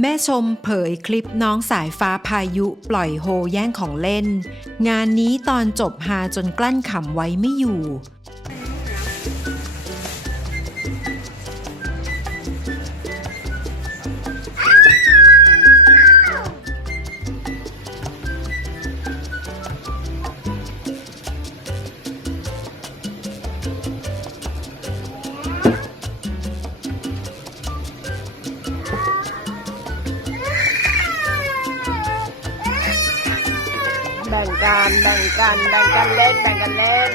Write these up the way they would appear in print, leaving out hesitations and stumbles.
แม่ชมเผยคลิปน้องสายฟ้าพายุปล่อยโฮแย่งของเล่นงานนี้ตอนจบฮาจนกลั้นขำไว้ไม่อยู่แบ่งกันเล่นแบ่งกันเล่น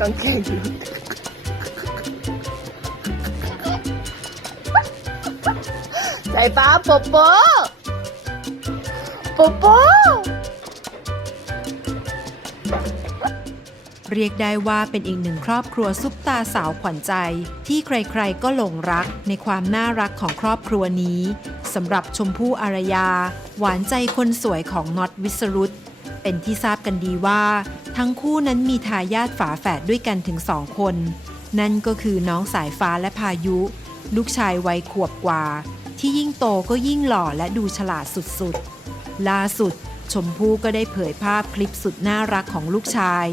กางเกงหลุดใส่ป้าโปโปเรียกได้ว่าเป็นอีกหนึ่งครอบครัวซุปตาสาวขวัญใจที่ใครๆก็หลงรักในความน่ารักของครอบครัวนี้สำหรับชมพู่อารยาหวานใจคนสวยของน็อตวิสรุตเป็นที่ทราบกันดีว่าทั้งคู่นั้นมีทายาทฝาแฝดด้วยกันถึง2 คนนั่นก็คือน้องสายฟ้าและพายุลูกชายวัยขวบกว่าที่ยิ่งโตก็ยิ่งหล่อและดูฉลาดสุดๆล่าสุดชมพู่ก็ได้เผยภาพคลิปสุดน่ารักของลูกชาย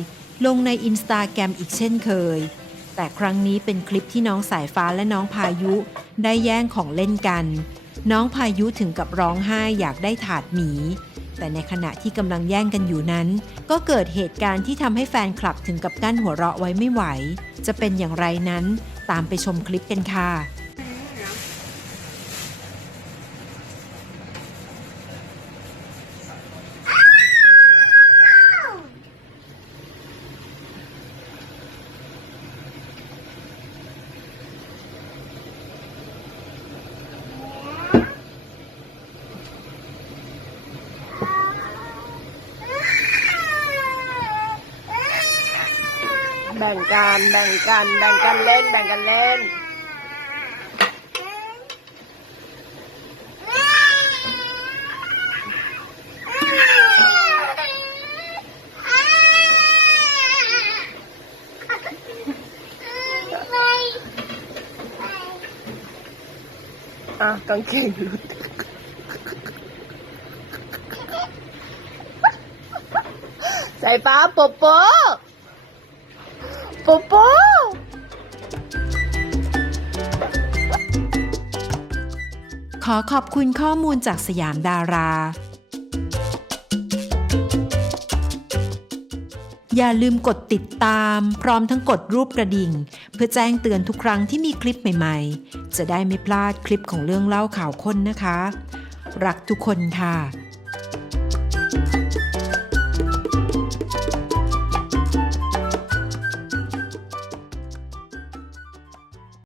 ลงในอินสตาแกรมอีกเช่นเคยแต่ครั้งนี้เป็นคลิปที่น้องสายฟ้าและน้องพายุได้แย่งของเล่นกันน้องพายุถึงกับร้องไห้อยากได้ถาดหมีแต่ในขณะที่กำลังแย่งกันอยู่นั้นก็เกิดเหตุการณ์ที่ทำให้แฟนคลับถึงกับกั้นหัวเราะไว้ไม่ไหวจะเป็นอย่างไรนั้นตามไปชมคลิปกันค่ะแบ่งกันเล่นกางเกงหลุดใส่ป้าโปโปขอขอบคุณข้อมูลจากสยามดาราอย่าลืมกดติดตามพร้อมทั้งกดรูปกระดิ่งเพื่อแจ้งเตือนทุกครั้งที่มีคลิปใหม่ๆจะได้ไม่พลาดคลิปของเรื่องเล่าข่าวค้นนะคะรักทุกคนค่ะ